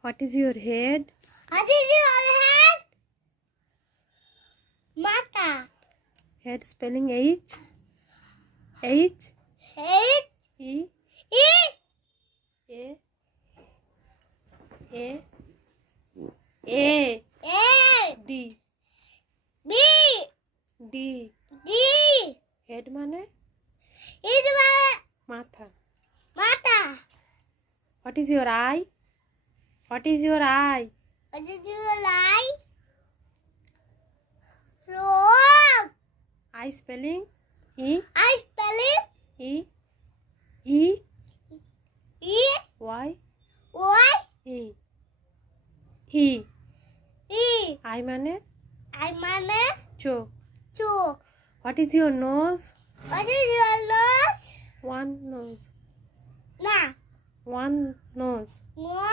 What is your head? What is your head? Mata. Head spelling H. H. H. E. E. A. A. A. A. D. B. D. D. Head মানে It was মাথা. Mata. What is your eye? What is your eye? What is your eye? Frog. Eye spelling E. I spelling E. E. E. Y. Y. E. E. E. Eye মানে I মানে চোখ. চোখ. What is your nose? What is your nose? One nose. না. One nose. One.